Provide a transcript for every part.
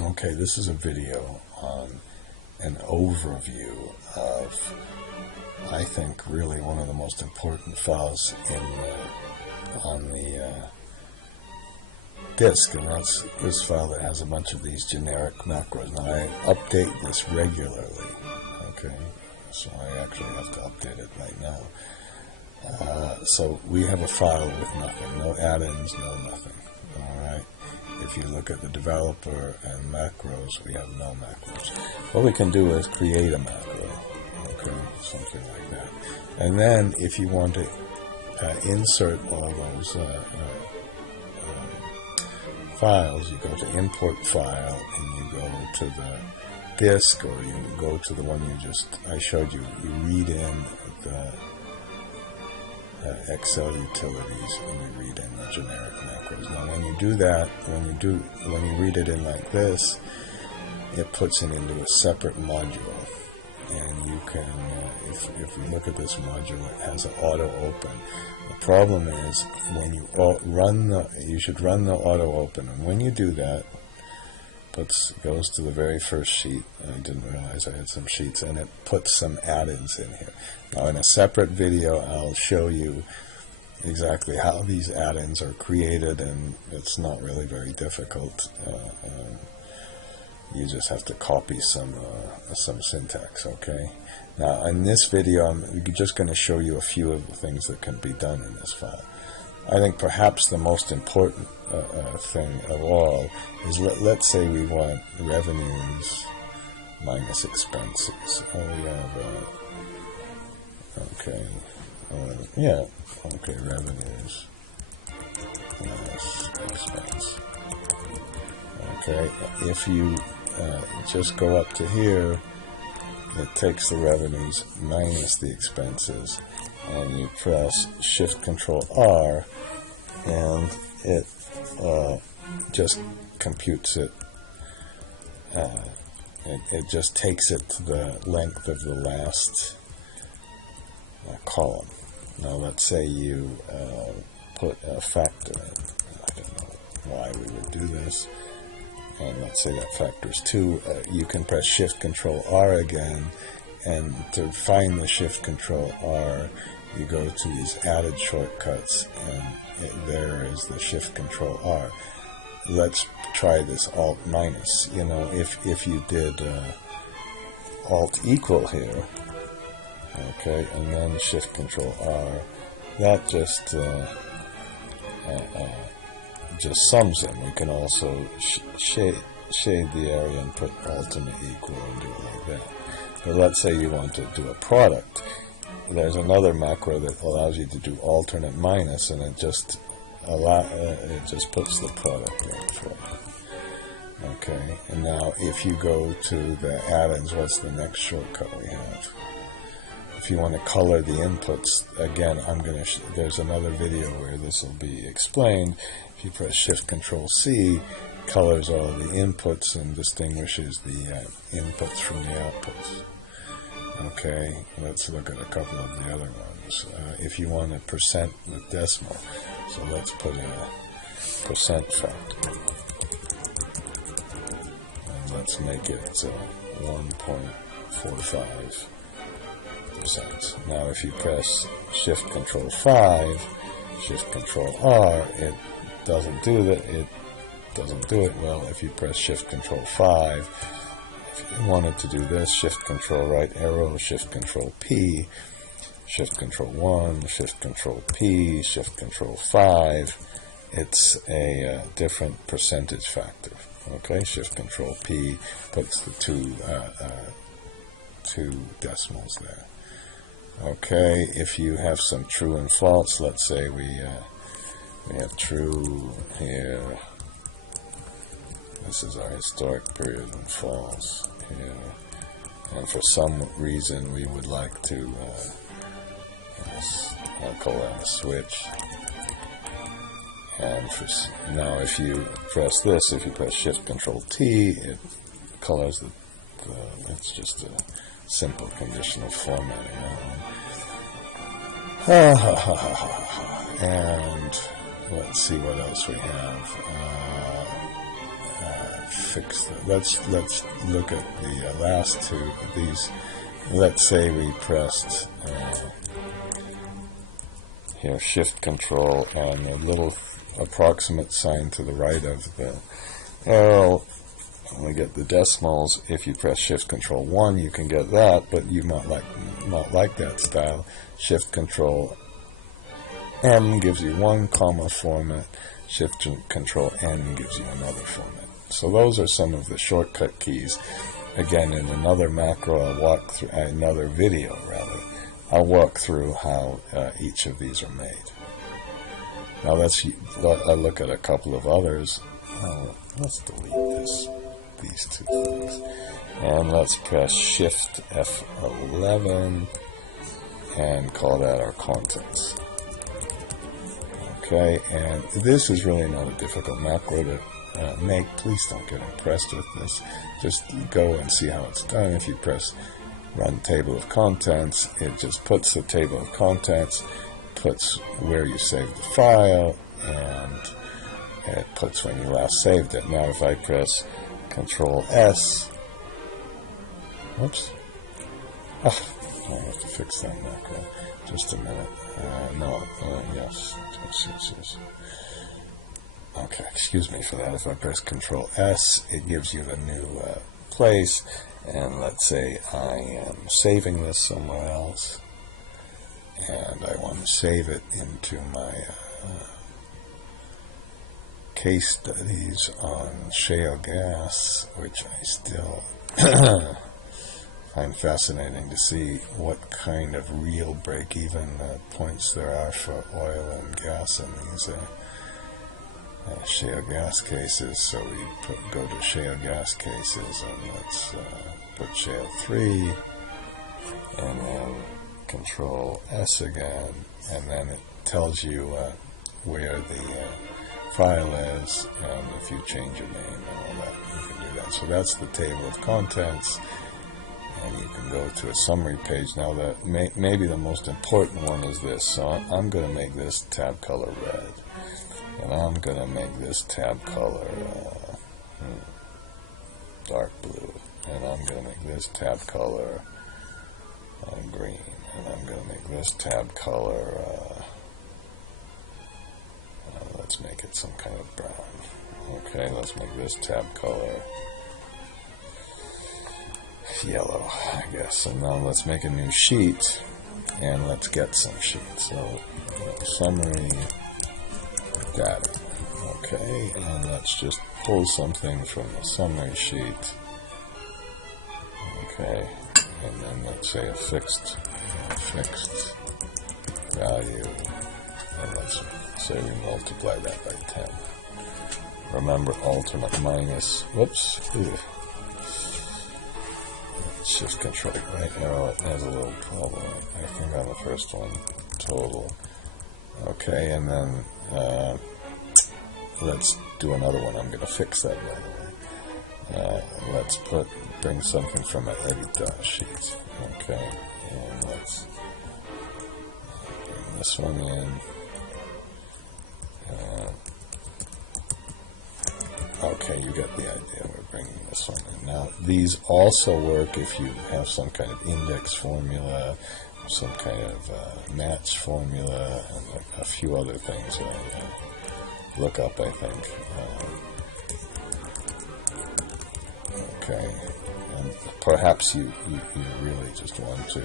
Okay, this is a video on an overview of, I think, really one of the most important files on the disk, and that's this file that has a bunch of these generic macros. Now, I update this regularly, okay, so I actually have to update it right now. So we have a file with nothing, no add-ins, no nothing, alright? If you look at the developer and macros, we have no macros. What we can do is create a macro, okay, something like that. And then if you want to insert all those files, you go to import file and you go to the disk, or you go to the one I showed you. You read in the Excel utilities and you read in the generic macros. Now when you do that, when you read it in like this, it puts it into a separate module, and you can, if you look at this module, it has an auto open. The problem is when you you should run the auto open, and when you do that, goes to the very first sheet. I didn't realize I had some sheets, and it puts some add-ins in here. Now in a separate video I'll show you exactly how these add-ins are created, and it's not really very difficult. You just have to copy some syntax, okay? Now in this video I'm just going to show you a few of the things that can be done in this file. I think perhaps the most important thing of all is, let's say we want revenues minus expenses. We have, revenues minus expense. Okay, if you just go up to here, it takes the revenues minus the expenses, and you press Shift Control R, and it just computes it. It just takes it to the length of the last column. Now let's say you put a factor in. I don't know why we would do this. And let's say that factor is 2. You can press Shift Control R again, and to find the Shift Control R, you go to these added shortcuts, and there is the Shift Control R. Let's try this Alt minus. You know, if you did Alt equal here, okay, and then Shift Control R, that just sums them. We can also shade the area and put alternate equal and do it like that. But let's say you want to do a product. There's another macro that allows you to do alternate minus, and it just puts the product there for you. Okay, and now if you go to the add-ins, what's the next shortcut we have? If you want to color the inputs, again, there's another video where this will be explained. If you press Shift Control C, colors all the inputs and distinguishes the inputs from the outputs. Okay, let's look at a couple of the other ones. If you want a percent with decimal, so let's put a percent factor. And let's make it 1.45%. Now if you press Shift Control 5, Shift Control R, it doesn't do that. It doesn't do it well. If you press Shift Control 5, if you wanted to do this, Shift Control right arrow, Shift Control P, Shift Control 1, Shift Control P, Shift Control 5, it's a different percentage factor. Okay, Shift Control P puts the two decimals there. Okay, if you have some true and false, let's say we have true here. This is our historic period, and false here. And for some reason we would like to, I'll call that a switch. And now if you press this, if you press Shift Control T, it colors it's just a simple conditional formatting. And let's see what else we have. fix that. Let's look at the last two of these. Let's say we pressed here Shift Control and a little approximate sign to the right of the arrow. And we get the decimals. If you press Shift Control 1, you can get that, but you might not like that style. Shift Control M gives you one comma format. Shift Control N gives you another format. So those are some of the shortcut keys. Again, in another macro, I'll walk through another video rather. I'll walk through how each of these are made. Now I'll look at a couple of others. Let's delete these two things, and let's press Shift F11 and call that our contents. Okay, and this is really not a difficult macro to make. Please don't get impressed with this. Just go and see how it's done. If you press Run Table of Contents, it just puts the table of contents, puts where you saved the file, and it puts when you last saved it. Now if I press Control S, whoops, I have to fix that macro. Just a minute. Yes. Okay, excuse me for that. If I press Control S, it gives you the new place. And let's say I am saving this somewhere else, and I want to save it into my case studies on shale gas, which I still find fascinating to see what kind of real break-even points there are for oil and gas in these shale gas cases. So we go to shale gas cases, and let's put shale 3, and then Control S again, and then it tells you where the file is, and if you change your name and all that, you can do that. So that's the table of contents, and you can go to a summary page. Now, maybe the most important one is this. So I'm going to make this tab color red, and I'm going to make this tab color dark blue, and I'm going to make this tab color green, and I'm going to make this tab color let's make it some kind of brown. Okay, let's make this tab color yellow, I guess. And now let's make a new sheet, and let's get some sheets. So summary data. Okay, and let's just pull something from the summary sheet. Okay, and then let's say a fixed value, and let's say we multiply that by 10. Remember, alternate minus, whoops, Shift Control right arrow, it has a little problem, I think, on the first one, total. Okay, and then let's do another one. I'm going to fix that, by the way. Let's bring something from an edit sheet. Okay, and let's bring this one in. Okay, you get the idea. We're bringing this one in. Now, these also work if you have some kind of index formula, some kind of match formula, and a few other things I'll look up, I think. Okay, and perhaps you really just want to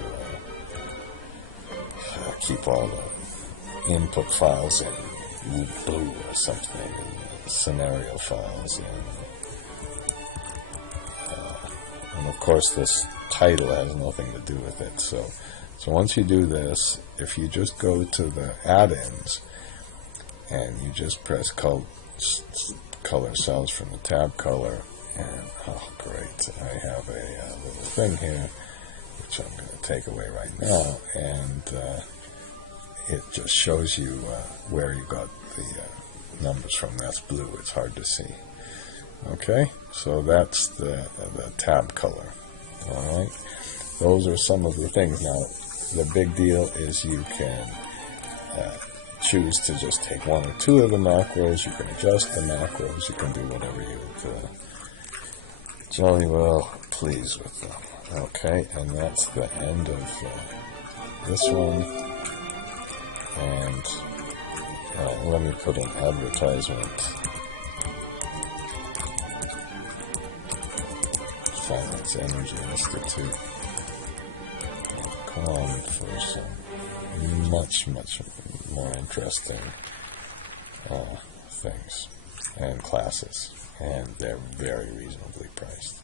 keep all the input files in blue or something, scenario files, and of course this title has nothing to do with it. So once you do this, if you just go to the add-ins and you just press color cells from the tab color, and oh great, I have a little thing here which I'm going to take away right now, and it just shows you where you got the numbers from. That's blue, it's hard to see. Okay, so that's the tab color. Alright, those are some of the things. Now, the big deal is you can choose to just take one or two of the macros, you can adjust the macros, you can do whatever jolly well pleased with them. Okay, and that's the end of this one. And let me put an advertisement. Finance Energy Institute. Come on for some much more interesting things and classes, and they're very reasonably priced.